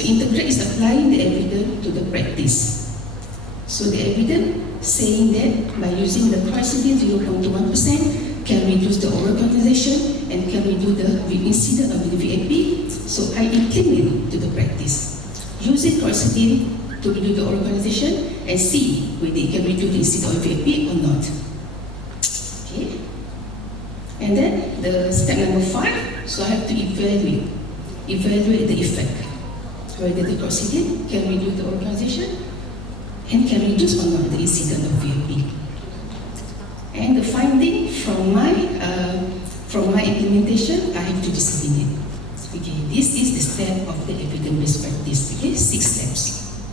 So integrate is applying the evidence to the practice. So the evidence saying that by using the quercetin 0.1% can reduce the overcompensation and can reduce the incidence of the VAP. So I implement to the practice. Using quercetin to reduce the overcompensation and see whether it can reduce the incidence of VAP or not. Okay. And then the step number 5, so I have to evaluate the effect. Whether the quercetin can reduce the overcompensation and can reduce or not the incidence of VAP. And the finding from my implementation, I have to disseminate. Okay, this is the step of the evidence-based practice. Okay, 6 steps.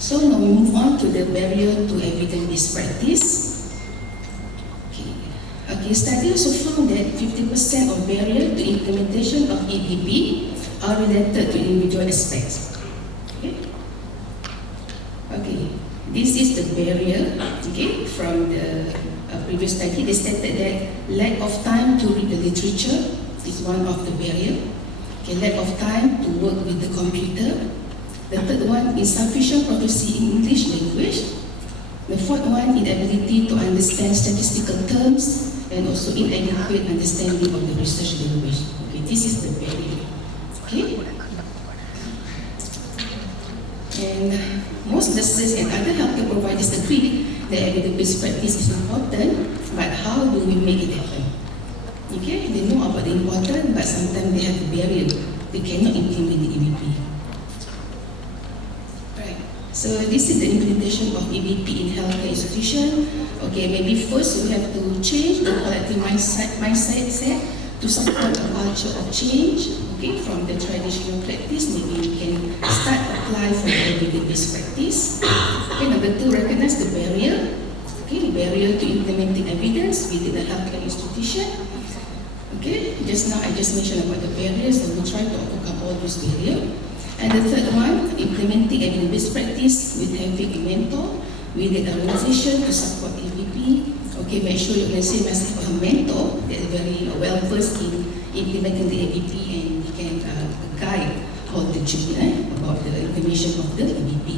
So now we move on to the barrier to evidence-based practice. Okay, study also found that 50% of barrier to implementation of EBP are related to individual aspects. Okay, this is the barrier. Okay, from the previous study, they stated that lack of time to read the literature is one of the barrier. Okay, lack of time to work with the computer. The third one, insufficient proficiency in English language. The fourth one, inability to understand statistical terms and also inadequate understanding of the research language. Okay, this is the barrier. Okay. And most nurses and other healthcare providers agree that evidence-based practice is important, but how do we make it happen? Okay, they know about the importance, but sometimes they have a barrier. They cannot implement the EBP. Right. So this is the implementation of EBP in healthcare institution. Okay, maybe first we have to change the collective mindset to support a culture of change. Okay, from the traditional practice, maybe we can start apply for the evidence-based practice. Okay, number 2, recognize the barrier. Okay, barrier to implementing evidence within the healthcare institution. Okay, just now I just mentioned about the barriers, and we'll try to overcome all those barriers. And the third one, implementing evidence-based practice with having a mentor within the organization to support EBP. Okay, make sure your organization must have a mentor that is very well versed in implementing the EBP and he can guide all the children about the information of the EBP.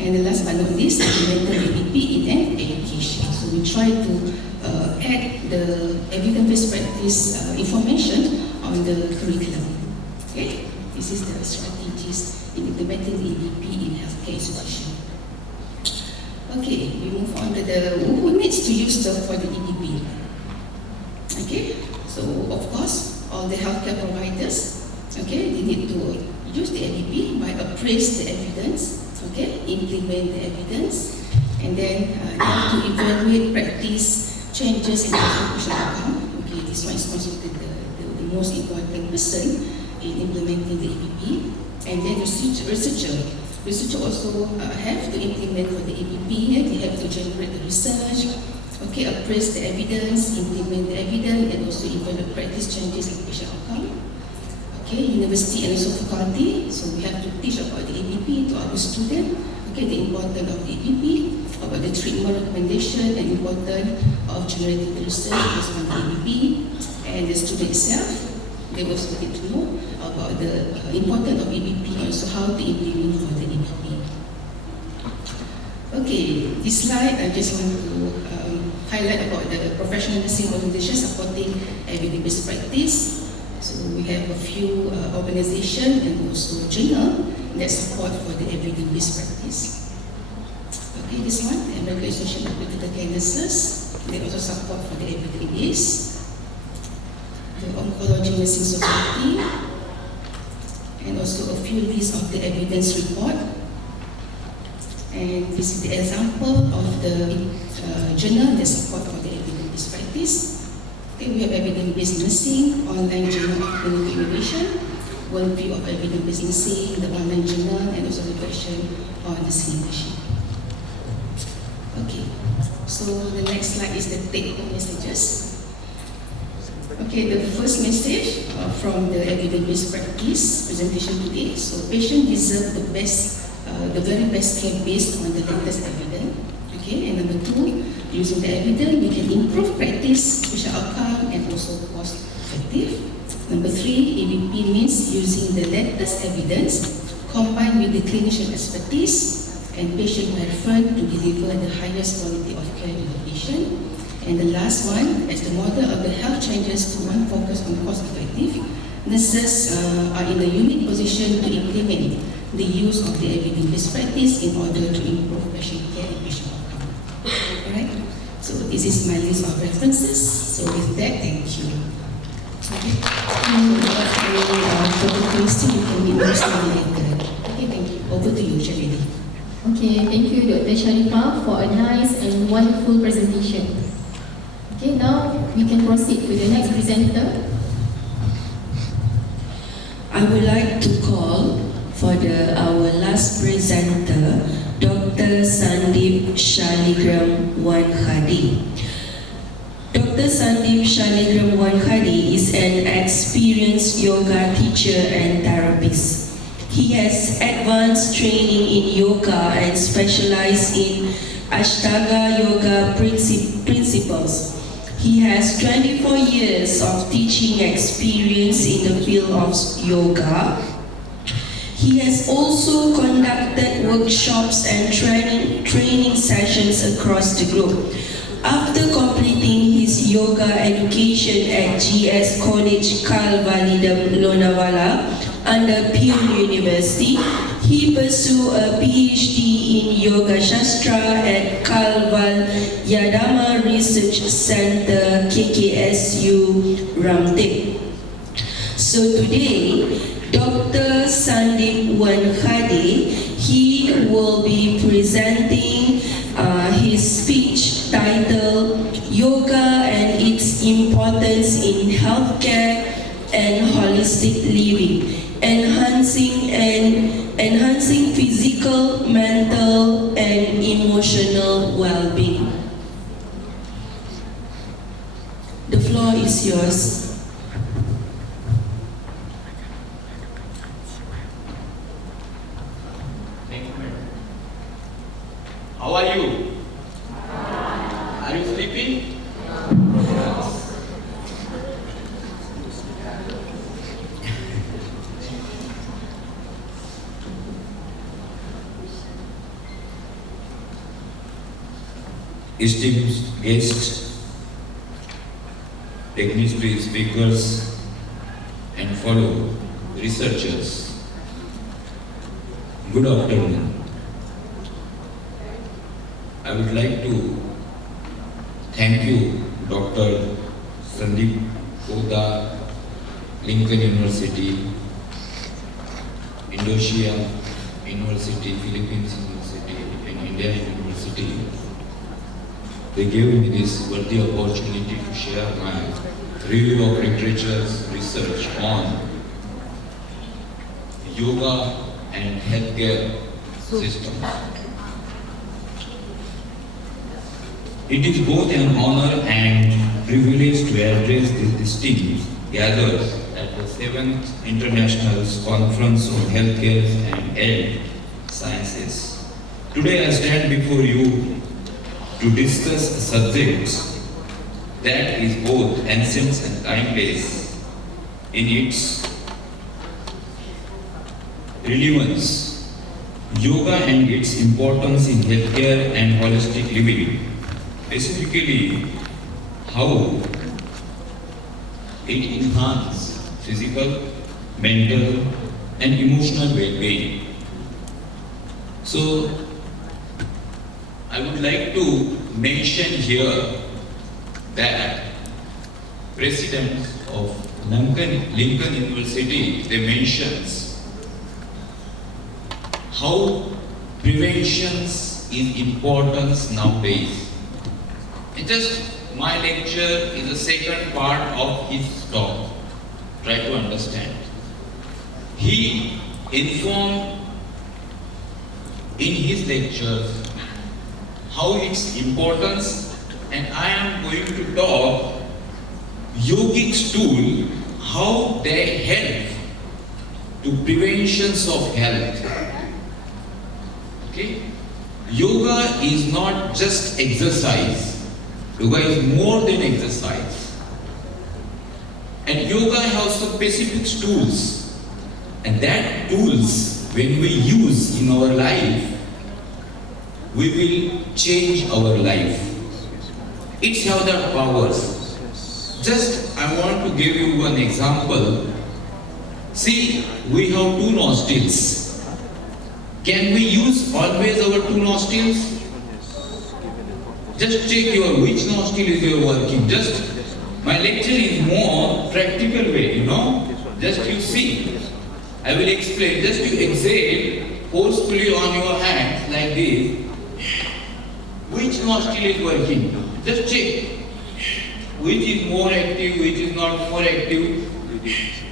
And the last but not least, implementing EBP in education. So we try to add the evidence-based practice information on the curriculum. Okay, this is the strategies in implementing the EBP in healthcare institution. Okay, we move on to the who needs to use for the EBP. Okay, so of course, all the healthcare providers, okay, they need to use the EBP by appraise the evidence, okay, implement the evidence, and then they have to evaluate practice changes in the education outcome. Okay, this one is considered the most important person in implementing the EBP. And then researcher also have to implement for the EBP, and they have to generate the research, okay, appraise the evidence, implement the evidence, and also evaluate practice changes in patient outcome. Okay, university and also faculty, so we have to teach about the EBP to our students, okay, the importance of the EBP, about the treatment recommendation, and importance of generating the research based on the EBP, and the student itself, they also get to know about the importance of EBP and also how to implement for the EBP. Okay, this slide I just want to highlight about the professional nursing organization supporting evidence-based practice. So we have a few organizations and also journal that support for the evidence-based practice. Okay, this one, the American Association of Critical Care Nurses, they also support for the evidence-based. The Oncology Nursing Society, and also a few lists of the evidence report. And this is the example of the journal that support for the evidence-based practice. Okay, we have evidence-based nursing, online journal of clinical innovation, worldview of evidence-based nursing, the online journal, and also reflection on the leadership. Okay, so the next slide is the take-home messages. Okay, the first message from the evidence-based practice presentation today. So patients deserve the best, the very best care based on the latest evidence. Okay, and number 2, using the evidence, we can improve practice, patient outcome, and also cost effective. Number 3, EBP means using the latest evidence combined with the clinician expertise and patient reference to deliver the highest quality of care to the patient. And the last one, as the model of the health changes to one focus on cost effective, nurses are in a unique position to implement the use of the evidence-based practice in order to improve patient care and patient outcome. Alright? So this is my list of references. So with that, thank you. Okay. For the question, you can be more later. Okay, thank you. Over to you, Sharidi. Okay, thank you Dr. Sharifah for a nice and wonderful presentation. Okay, now we can proceed to the next presenter. I would like to call for our last presenter, Dr. Sandeep Shaligram Wankhadi. Dr. Sandeep Shaligram Wankhadi is an experienced yoga teacher and therapist. He has advanced training in yoga and specialized in Ashtanga yoga principles. He has 24 years of teaching experience in the field of yoga. He has also conducted workshops and training sessions across the globe. After completing his yoga education at GS College Carl Validam Lonavala under Pune University, he pursued a PhD in Yoga Shastra at Kalval Yadama Research Center, KKSU, Ramtip. So today, Dr. Sandeep Wankhadi, he will be presenting his speech titled Yoga and its Importance in Healthcare and Holistic Living, enhancing physical, mental, and emotional well-being. The floor is yours. Thank you, madam. How are you? Are you sleeping? Esteemed guests, dignitary speakers, and fellow researchers, good afternoon. I would like to thank you, Dr. Sandeep Oda, Lincoln University, Indonesia University, Philippines University, and India University. They gave me this worthy opportunity to share my review of literature's research on yoga and healthcare systems. It is both an honor and privilege to address this esteemed gathered at the 7th International Conference on Healthcare and Health Sciences. Today I stand before you to discuss a subject that is both ancient and timeless in its relevance. Yoga and its importance in healthcare and holistic living. Specifically, how it enhances physical, mental, and emotional well-being. So, I would like to mention here that President of Lincoln University, they mentions how prevention is important nowadays. My lecture is the second part of his talk. Try to understand. He informed in his lectures how its importance, and I am going to talk yogic tool, how they help to preventions of health. Okay? Yoga is not just exercise. Yoga is more than exercise. And yoga has some specific tools And that tools, when we use in our life, we will change our life. It's have that powers. Just I want to give you one example. See, we have two nostrils. Can we use always our two nostrils? Just check your which nostril is your working. Just my lecture is more practical way, you know. Just you see. I will explain. Just you exhale forcefully on your hands like this. Which nostril is working? Just check. Which is more active, which is not more active.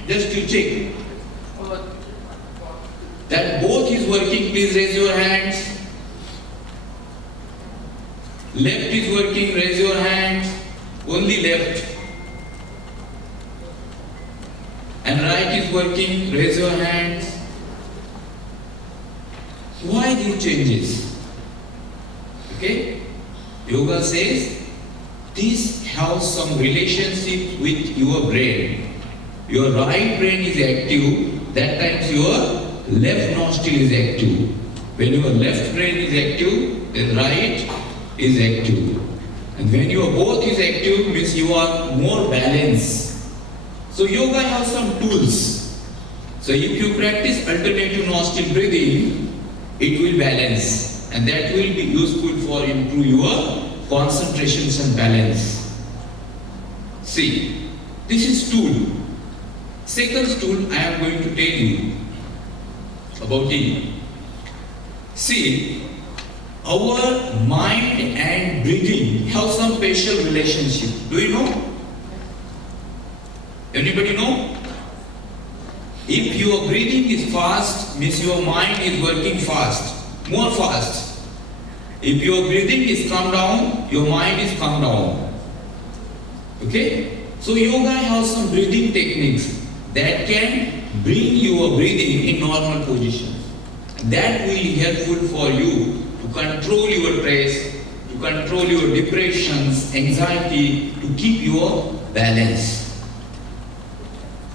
Just you check. That both is working, please raise your hands. Left is working, raise your hands. Only left. And right is working, raise your hands. Why these changes? Okay? Yoga says this has some relationship with your brain. Your right brain is active, that times your left nostril is active. When your left brain is active, then right is active. And when your both is active, means you are more balanced. So yoga has some tools. So if you practice alternative nostril breathing, it will balance. And that will be useful for improve your concentrations and balance. See, this is tool. Second tool I am going to tell you about it. See, our mind and breathing have some special relationship. Do you know? Anybody know? If your breathing is fast, means your mind is working fast, more fast. If your breathing is calm down, your mind is calm down. Okay? So yoga has some breathing techniques that can bring your breathing in normal position. That will be helpful for you to control your stress, to control your depressions, anxiety, to keep your balance.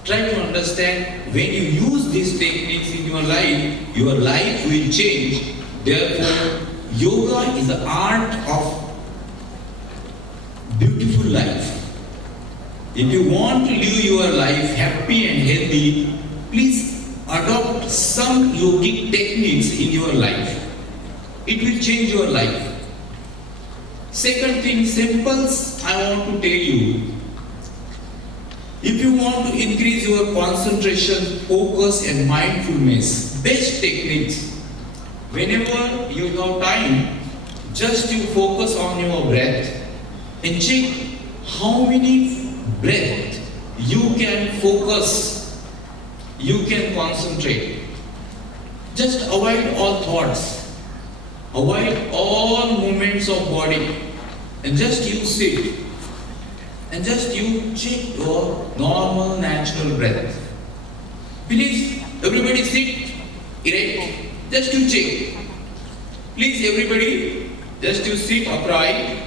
Try to understand, when you use these techniques in your life will change. Therefore, yoga is the art of beautiful life. If you want to live your life happy and healthy, please adopt some yogic techniques in your life. It will change your life. Second thing, simples I want to tell you. If you want to increase your concentration, focus and mindfulness, best techniques. Whenever you have time, just you focus on your breath and check how many breaths you can focus, you can concentrate. Just avoid all thoughts, avoid all movements of body, and just you sit. And just you check your normal natural breath. Please, everybody sit erect. Just you check. Please, everybody, just you sit upright.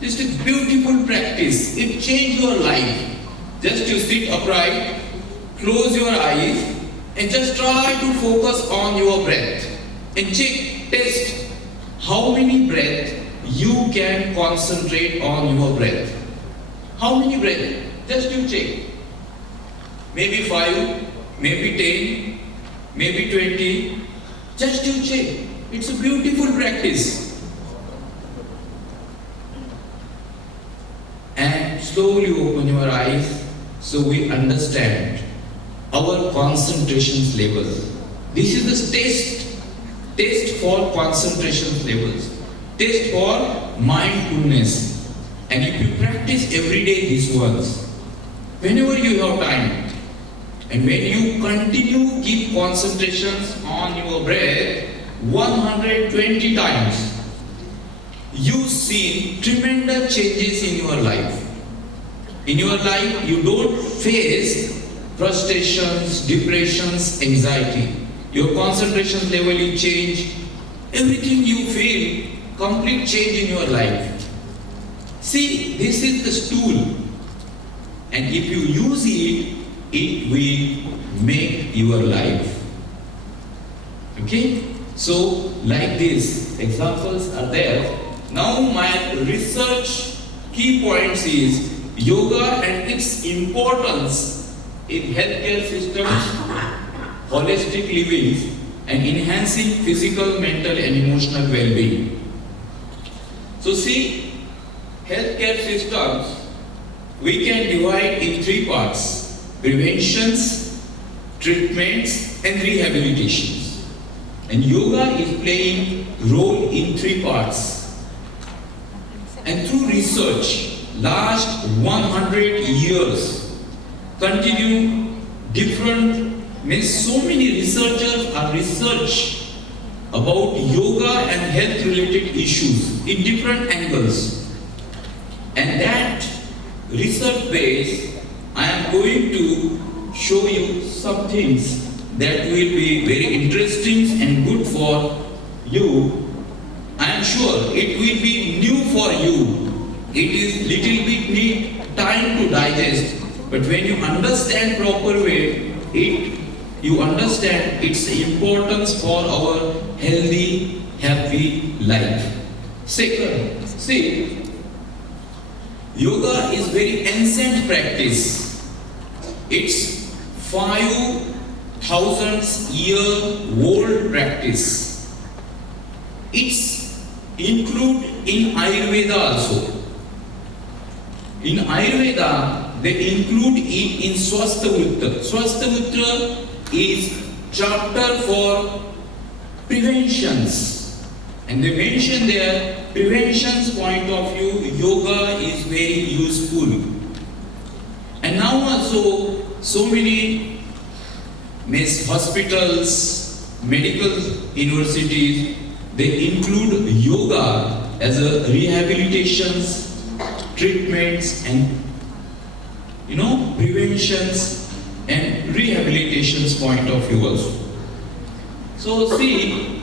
Just a beautiful practice. It change your life. Just you sit upright, close your eyes, and just try to focus on your breath. And check, test how many breaths you can concentrate on your breath. How many breaths? Just you check. Maybe 5, maybe 10, maybe 20. Just you check. It's a beautiful practice. And slowly open your eyes so we understand our concentration levels. This is the test for concentration levels. Test for mindfulness. And if you practice every day these ones, whenever you have time, and when you continue keep concentrations on your breath 120 times, you see tremendous changes in your life. In your life, you don't face frustrations, depressions, anxiety. Your concentration level will change. Everything you feel, complete change in your life. See, this is the tool, and if you use it, it will make your life. Okay? So, like this, examples are there. Now my research key points is yoga and its importance in healthcare systems, holistic living, and enhancing physical, mental, and emotional well-being. So see, healthcare systems we can divide in three parts: preventions, treatments, and rehabilitations. And yoga is playing role in three parts. And through research, last 100 years, continue different, means so many researchers are research about yoga and health related issues in different angles. And that research base, I am going to show you some things that will be very interesting and good for you. I am sure it will be new for you. It is little bit need time to digest, but when you understand proper way, you understand its importance for our healthy, happy life. Second, see, yoga is very ancient practice. It's 5,000-year-old practice. It's include in Ayurveda also. In Ayurveda, they include it in Swasthamitra. Swasthamitra is chapter for preventions. And they mention there, prevention's point of view, yoga is very useful. And now also, so many hospitals, medical universities, they include yoga as a rehabilitations, treatments, and preventions and rehabilitations point of view also. So see,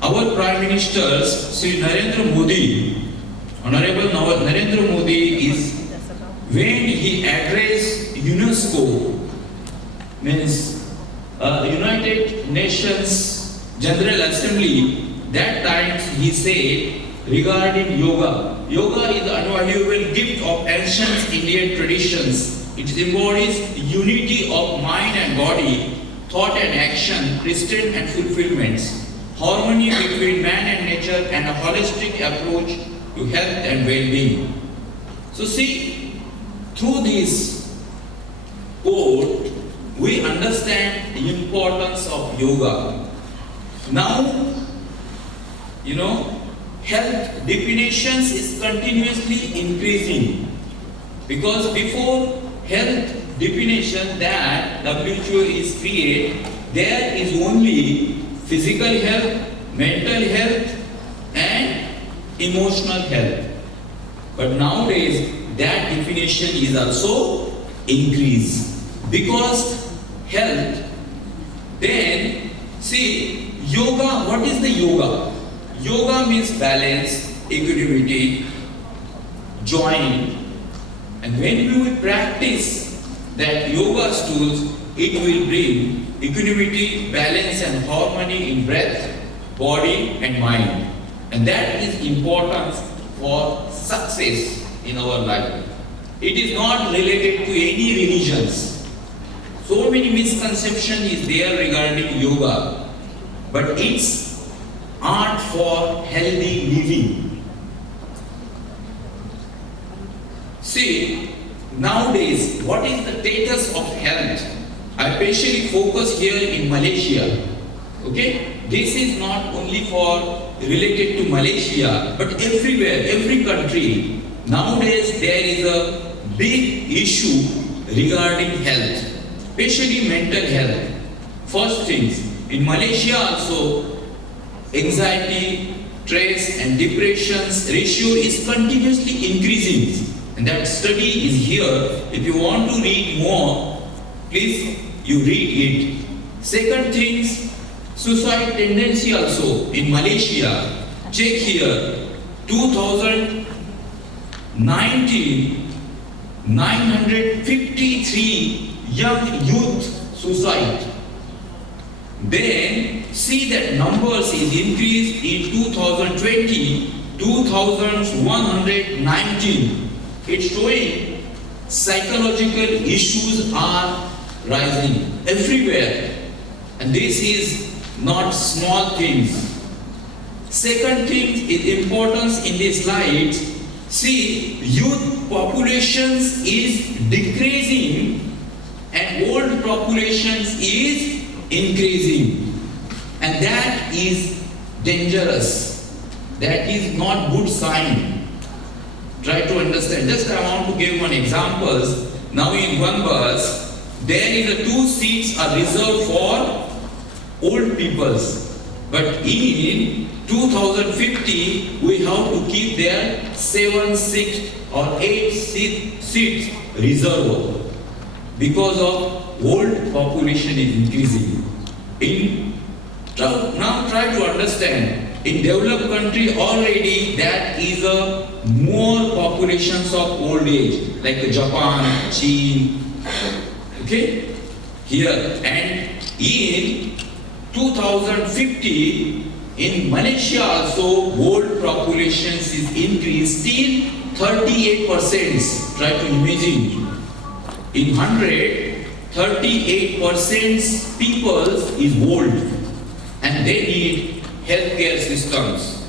our Prime Minister, Sri Narendra Modi, Honorable Narendra Modi, is when he addressed UNESCO, means United Nations General Assembly, that time he said regarding yoga. Yoga is an invaluable gift of ancient Indian traditions. It embodies unity of mind and body, thought and action, restraint and fulfillments, harmony between man and nature, and a holistic approach to health and well-being. So see, through this quote, we understand the importance of yoga. Now, health definitions is continuously increasing, because before health definition that WHO is created, there is only physical health, mental health, and emotional health. But nowadays, that definition is also increased, because health, then see, yoga, what is the yoga? Yoga means balance, equanimity, joint. And when we will practice that yoga tools, it will bring equanimity, balance, and harmony in breath, body, and mind. And that is important for success in our life. It is not related to any religions. So many misconceptions is there regarding yoga, but it's art for healthy living. See, nowadays, what is the status of health? I especially focus here in Malaysia. Okay? This is not only for related to Malaysia, but everywhere, every country. Nowadays, there is a big issue regarding health, especially mental health. First things, in Malaysia also, anxiety, stress, and depression's ratio is continuously increasing. And that study is here. If you want to read more, please you read it. Second things, suicide tendency also in Malaysia. Check here, 2019, 953 young youth suicide. Then see that numbers is increased in 2020, 2119. It's showing psychological issues are rising everywhere. And this is not small things. Second thing is importance in this slide. See, youth populations is decreasing and old populations is increasing. And that is dangerous. That is not good sign. Try to understand. Just I want to give one example. Now in one bus, there is a 2 seats are reserved for old peoples. But in 2050, we have to keep there 7, 6 or 8 seats reserved because of old population is increasing. Now try to understand. In developed country already that is a more populations of old age like Japan, China. Okay, here and in 2050 in Malaysia also old populations is increased till 38%. Try to imagine in 100 38% people is old and they need healthcare systems.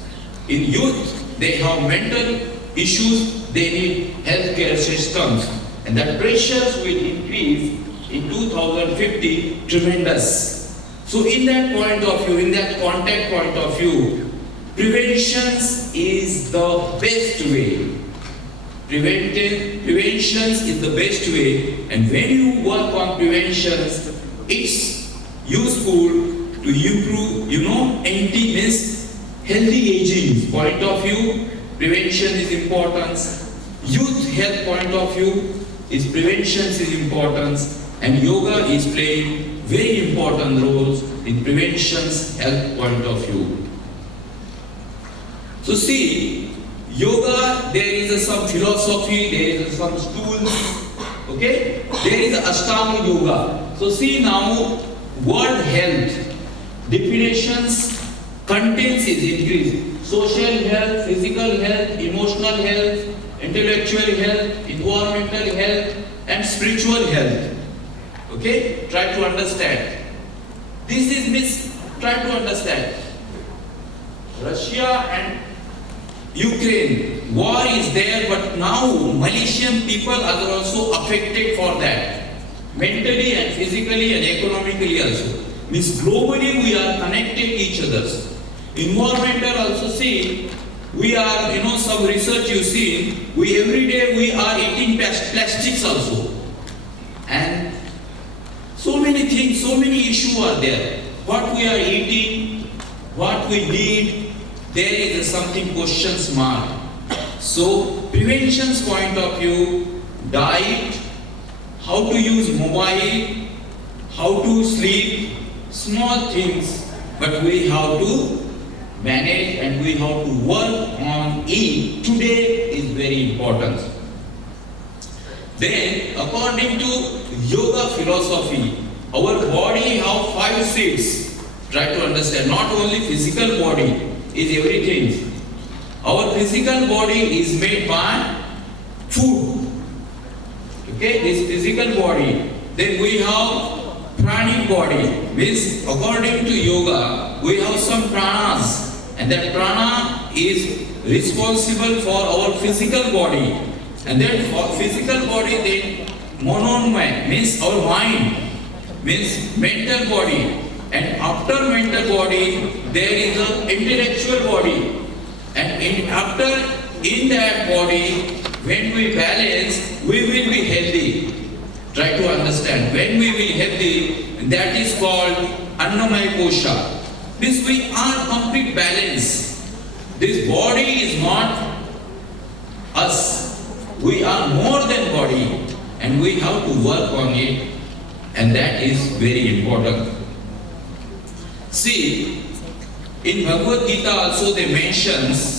In youth they have mental issues, they need healthcare systems, and that pressures will increase in 2050 tremendous. So in that point of view, in that contact point of view, prevention is the best way. Prevention is the best way, and when you work on prevention, it's useful to improve, anti-miss healthy aging point of view. Prevention is important. Youth health point of view is prevention is important, and yoga is playing very important roles in prevention's health point of view. So see, yoga, there is some philosophy, there is some tools, okay? There is Ashtanga yoga. So see now, World Health definitions contains is increased. Social health, physical health, emotional health, intellectual health, environmental health, and spiritual health. Okay? Try to understand. This is try to understand. Russia and Ukraine, war is there, but now Malaysian people are also affected for that. Mentally and physically and economically also. Means globally we are connected each others. Environmental also see, we are, some research you see, we every day we are eating plastics also. And so many things, so many issues are there. What we are eating, what we need, there is something questions mark. So prevention's point of view, diet, how to use mobile, how to sleep, small things, but we have to manage and we have to work on it. Today is very important. Then, according to yoga philosophy, our body have 5 seats. Try to understand. Not only physical body is everything. Our physical body is made by food. Okay, this physical body. Then we have pranic body. Means according to yoga, we have some pranas. And that prana is responsible for our physical body. And then for physical body, then monomai means our mind, means mental body. And after mental body, there is an intellectual body. And in that body, when we balance, we will be healthy. Try to understand. When we will be healthy, that is called Annamaya Kosha. Means we are complete balance. This body is not us. We are more than body, and we have to work on it, and that is very important. See, in Bhagavad Gita also they mentions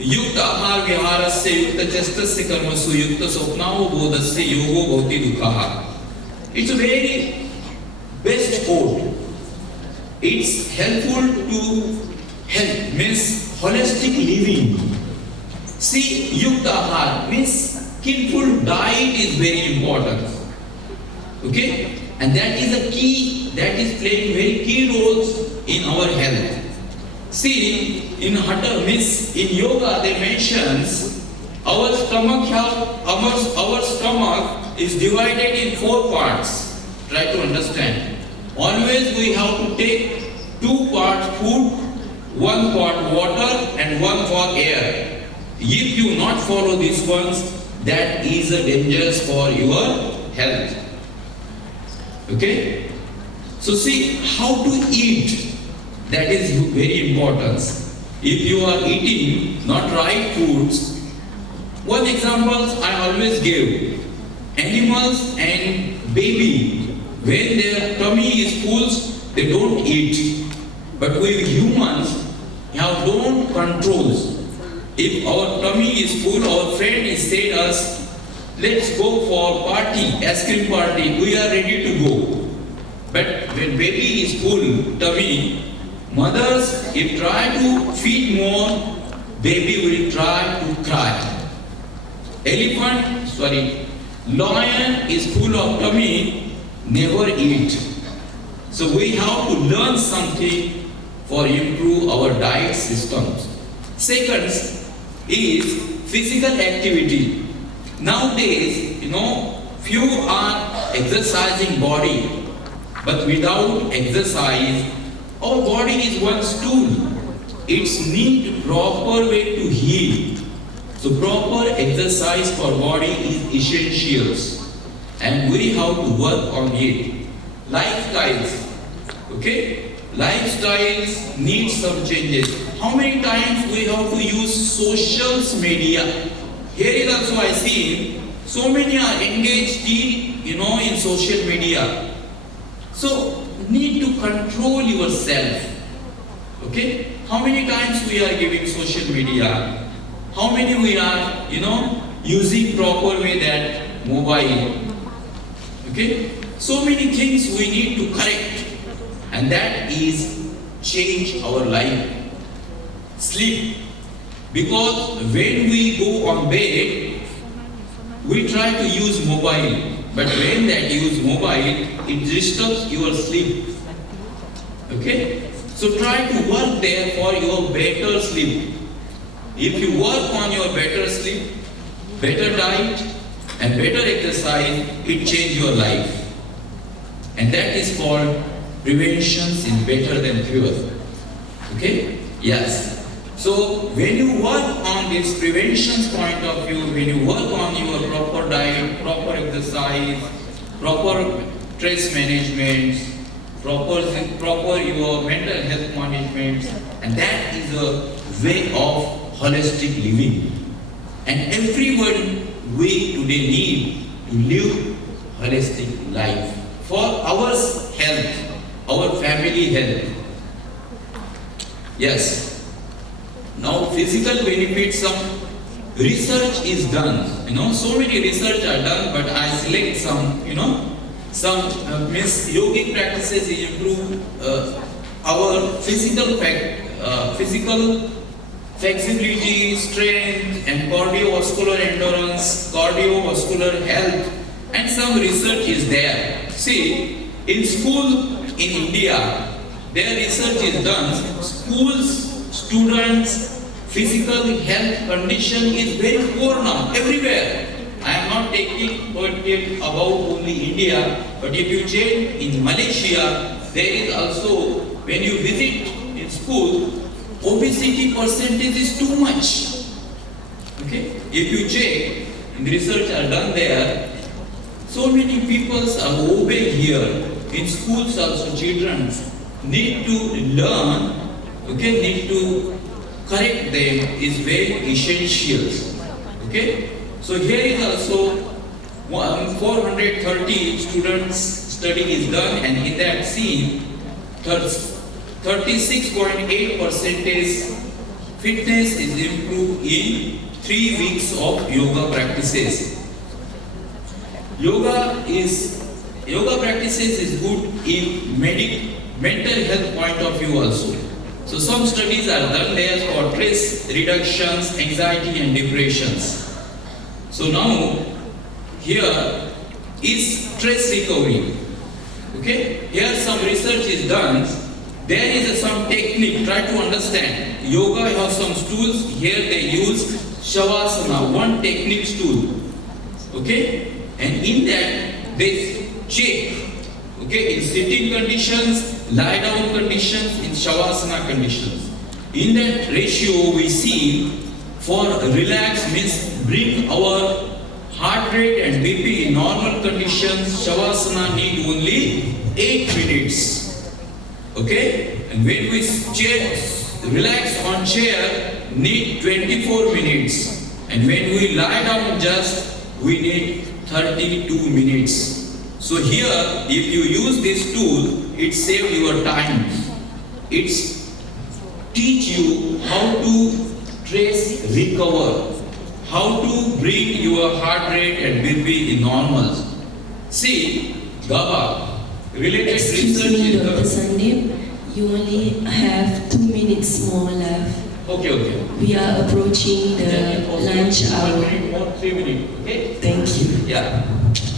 Yukta ahar viharasya yukta chastasya karmasu yukta sopnao bodhasya yogo bhavati dukhaha. It's a very best quote. It's helpful to health, means holistic living. See, yukta ahar means skillful diet is very important. Okay? And that is a key, that is playing very key roles in our health. See, in Hatha means in yoga they mentions our stomach is divided in 4 parts. Try to understand. Always we have to take 2 parts food, 1 part water and 1 part air. If you not follow these ones, that is a dangerous for your health. Okay? So see how to eat. That is very important. If you are eating not right foods, one example I always give. Animals and baby, when their tummy is full, they don't eat. But we humans have don't controls. If our tummy is full, our friend is said us, let's go for party, ice cream party, we are ready to go. But when baby is full tummy, mothers, if try to feed more, baby will try to cry. Lion is full of tummy, never eat. So we have to learn something for improve our diet systems. Second is physical activity. Nowadays, few are exercising body, but without exercise, our body is one stool. It's need proper way to heal. So proper exercise for body is essential, and we have to work on it. Lifestyles, okay? Lifestyles need some changes. How many times we have to use social media? Here is also I see so many are engaged in social media. So need to control yourself. Okay? How many times we are giving social media? How many we are, using proper way that mobile? Okay? So many things we need to correct, and that is change our life. Sleep. Because when we go on bed, we try to use mobile. But when that use mobile, it disturbs your sleep. Okay? So try to work there for your better sleep. If you work on your better sleep, better diet, and better exercise, it change your life. And that is called prevention is better than cure. Okay? Yes. So when you work on this prevention point of view, when you work on your proper diet, proper exercise, proper stress management, proper your mental health management, and that is a way of holistic living. And everyone we today need to live holistic life for our health, our family health. Yes. Now physical benefits, some research is done. So many research are done, but I select some, yogic practices improve our physical flexibility, strength, and cardiovascular endurance, cardiovascular health, and some research is there. See, in school in India, their research is done. Schools, students, physical health condition is very poor now, everywhere. I am not taking about only India, but if you check in Malaysia, there is also, when you visit in school, obesity percentage is too much. Okay? If you check, research are done there, so many people are obese here. In schools also, children need to learn, need to correct them is very essential. Okay? So here is also 430 students study is done, and in that scene, 36.8% fitness is improved in 3 weeks of yoga practices. Yoga is yoga practices is good in mental health point of view also. So some studies are done there for stress reductions, anxiety and depressions. So now here is stress recovery. Okay, here some research is done. There is some technique, try to understand. Yoga has some tools, here they use Shavasana, one technique tool. Okay, and in that they check, okay, in sitting conditions, lie down conditions, in Shavasana conditions. In that ratio we see for relax means bring our heart rate and BP in normal conditions, Shavasana need only 8 minutes. Okay? And when we relax on chair, need 24 minutes. And when we lie down just, we need 32 minutes. So here, if you use this tool, it saves your time. It's teach you how to trace, recover, how to bring your heart rate and BP in normal. See, GABA related Excuse research me, is Dr. done. Sandeep, you only have 2 minutes more left. Okay. We are approaching the lunch hour. 1 minute more, 3 minutes. Okay? Thank you. Yeah.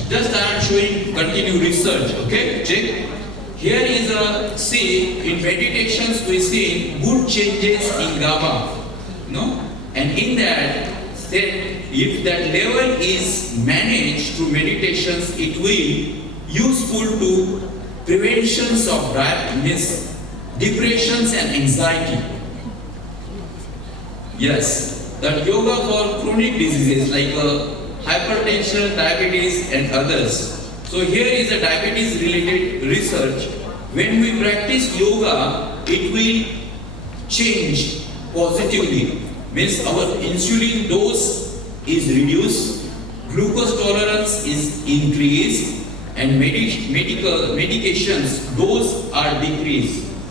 Just I am showing continued research. Okay? Check. Here is a see in meditations we see good changes in GABA. No? And in that said if that level is managed through meditations, it will useful to preventions of depressions and anxiety. Yes, that yoga for chronic diseases like hypertension, diabetes and others. So here is a diabetes related research. When we practice yoga, it will change positively. Means our insulin dose is reduced, glucose tolerance is increased, and medications dose are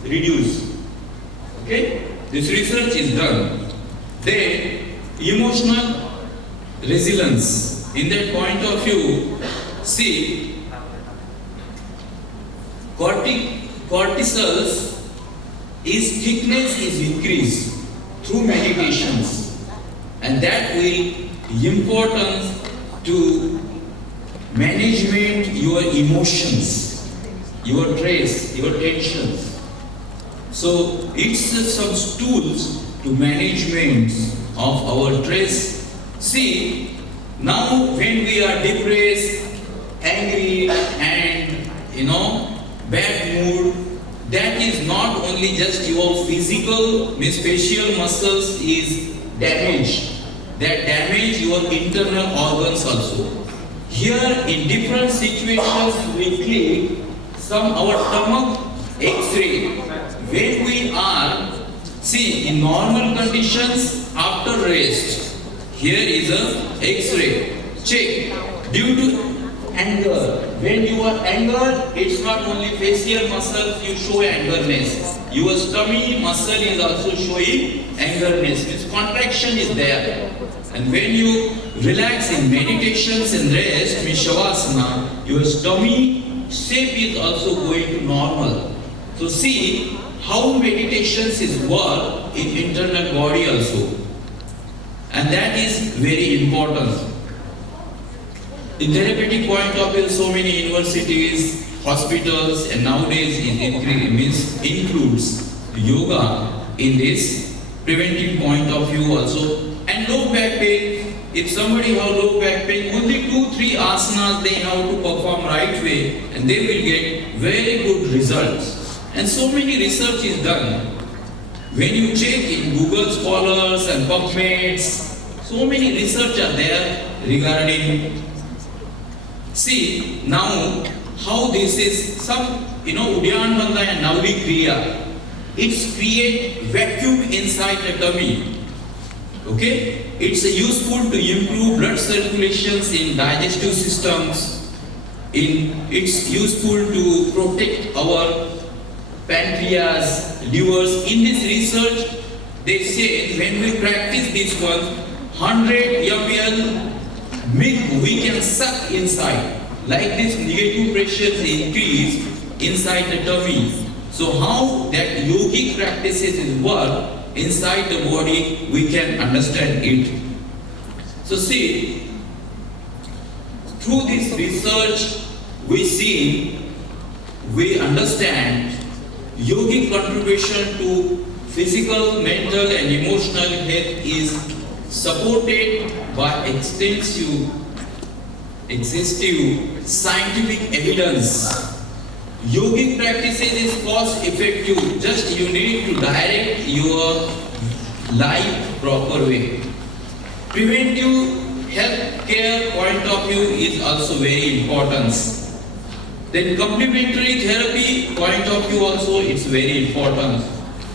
reduced. Okay? This research is done. Then emotional resilience. In that point of view, see cortisol's thickness is increased through meditations, and that will important to management your emotions, your stress, your tensions. So it's some tools to management of our stress. See, now when we are depressed, angry and bad mood, that is not only just your physical, facial muscles is damaged. That damage your internal organs also. Here in different situations we click some our stomach X-ray. When we are, see in normal conditions after rest, here is a X-ray. Check. Due to anger, when you are angered, it's not only facial muscles you show angerness. Your stomach muscle is also showing angerness. This contraction is there. And when you relax in meditations and rest, Shavasana, your stomach shape is also going to normal. So see how meditations is work in internal body also. And that is very important. In therapeutic point of view, so many universities, hospitals, and nowadays includes yoga in this preventive point of view also. And low back pain, if somebody have low back pain, only 2-3 asanas they have to perform right way, and they will get very good results. And so many research is done. When you check in Google Scholars and PubMeds, so many research are there regarding. See now how this is some Udyan Bandha and Nauli Kriya. It's create vacuum inside the tummy. Okay? It's useful to improve blood circulations in digestive systems. It's useful to protect our pancreas, livers. In this research, they say when we practice this one, 100 ml milk we can suck inside. like this negative pressures increase inside the tummy. So how that yogic practices work inside the body, we can understand it. So see, through this research we understand yogic contribution to physical, mental and emotional health is supported by extensive scientific evidence. Yogic practices is cost effective, just you need to direct your life proper way. Preventive health care point of view is also very important. Then complementary therapy point of view also it's very important.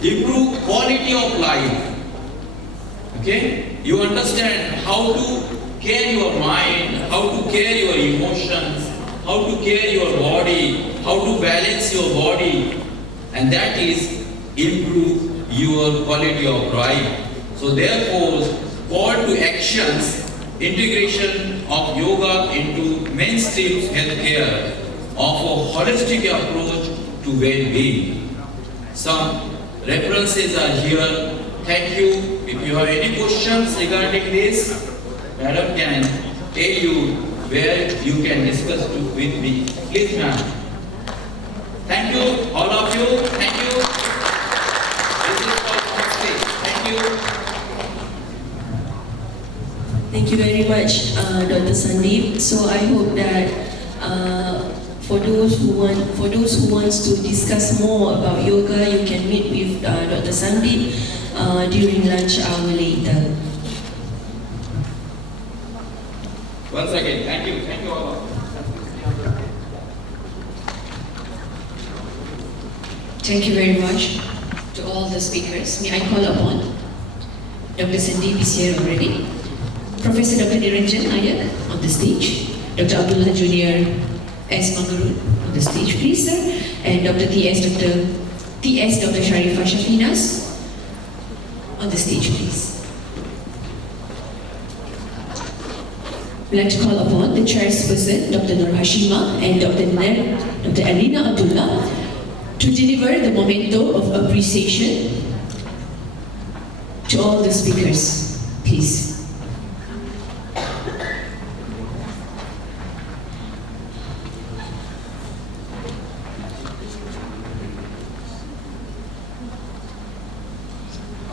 Improve quality of life. Okay? You understand how to care your mind, how to care your emotions, how to care your body, how to balance your body, and that is improve your quality of life. So therefore, call to actions, integration of yoga into mainstream healthcare of a holistic approach to well-being. Some references are here. Thank you. If you have any questions regarding this, Madam can tell you where you can discuss with me. Please, ma'am. Thank you, all of you. Thank you. This is for Namaste. Thank you. Thank you very much, Dr. Sandeep. So I hope that for those who wants to discuss more about yoga, you can meet with Dr. Sandeep during lunch hour later. Once again, thank you all. Thank you very much to all the speakers. May I call upon Dr. Sandeep is here already. Professor Dr. Niranjan Nayak on the stage. Dr. Abdullah Junior S. Mangarun on the stage, please, sir. And Dr. Dr. Sharifah Shafinas on the stage, please. We'd like to call upon the chairperson, Dr. Nur Hashima, and Dr. Alina Abdullah to deliver the memento of appreciation to all the speakers, please.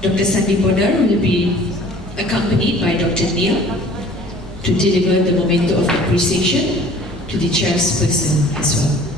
Dr. Sandeep Poddar will be accompanied by Dr. Neil to deliver the memento of appreciation to the chairperson as well.